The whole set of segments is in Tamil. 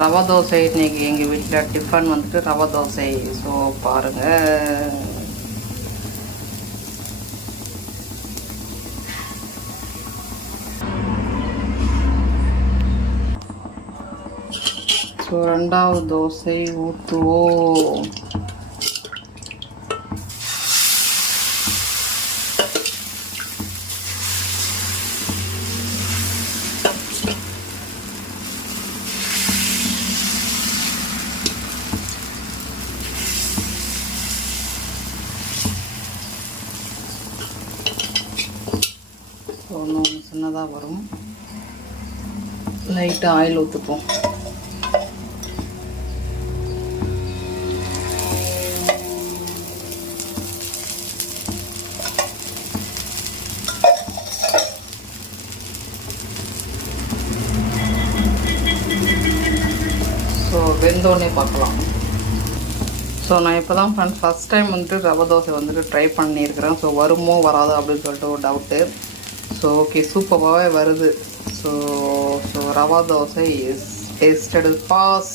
ரவா தோசை இன்றைக்கி எங்கள் வீட்டில் டிஃபன் வந்துட்டு ரவா தோசை. ஸோ பாருங்கள், ஸோ ரெண்டாவது தோசை ஊற்றுவோம். ஒன்று சின்னதாக வரும். லைட்டாக ஆயில் ஊற்றுப்போம். ஸோ வெந்தோடனே பார்க்கலாம். ஸோ நான் இப்போ தான் ஃப்ரெண்ட்ஸ் ஃபஸ்ட் டைம் வந்துட்டு ரவை தோசை வந்துட்டு ட்ரை பண்ணியிருக்கிறேன். ஸோ வருமோ வராதோ அப்படின்னு சொல்லிட்டு ஒரு டவுட்டு. ஸோ ஓகே, சூப்பராகவே வருது. So rava dosa is tasted boss.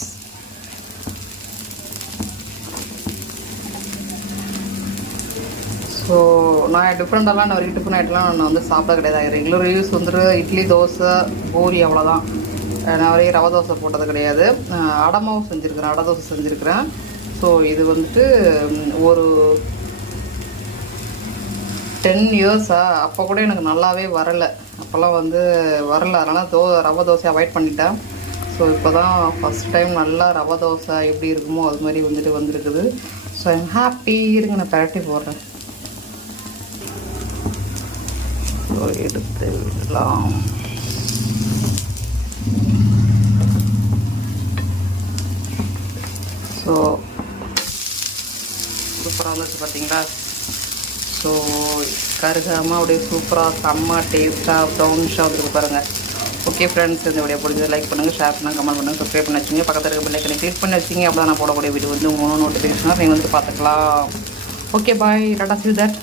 So நான் டிஃப்ரெண்டெல்லாம் நான் வரைக்கும் டிஃபன் ஐட்டம்லாம் நான் வந்து சாப்பிட கிடையாது. ரெகுலர் யூஸ் வந்துட்டு இட்லி, தோசை, பூரி, அவ்வளோதான். நான் வரைக்கும் ரவா தோசை போட்டது கிடையாது. அடமாவும் செஞ்சுருக்கிறேன், அடை தோசை செஞ்சுருக்கிறேன். ஸோ இது வந்துட்டு ஒரு 10 இயர்ஸா, அப்போ கூட எனக்கு நல்லாவே வரலை. அப்போல்லாம் வந்து வரலை, அதனால் ரவை தோசை அவாய்ட் பண்ணிட்டேன். ஸோ இப்போ தான் ஃபஸ்ட் டைம் நல்லா ரவை தோசை எப்படி இருக்குமோ அது மாதிரி வந்துட்டு வந்திருக்குது. So I'm happy. இருங்க, நான் பரட்டி போடுறேன். ஸோ எடுத்து விடலாம். ஸோ சூப்பராக வந்துச்சு பார்த்தீங்களா? ஸோ கருகாமல் அப்படியே சூப்பராக செம்ம டேஸ்ட்டாக ப்ரௌனிஷாக வந்துருக்கு பாருங்கள். ஓகே ஃப்ரெண்ட்ஸ், இந்த வீடியோ பிடிச்சது லைக் பண்ணுங்கள், ஷேர் பண்ணுங்கள், கமெண்ட் பண்ணுங்கள், சப்ஸ்கிரைப் பண்ணி வச்சுங்க. பக்கத்தில் இருக்க பெல் ஐக்கனை கிளிக் பண்ணி வச்சிங்க. அப்போ தான் நான் போடக்கூடிய வீடியோ வந்து 3 நோட்டிஃபிகேஷனாக நீங்கள் வந்து பார்த்துக்கலாம். Okay bye, Tata, see you there.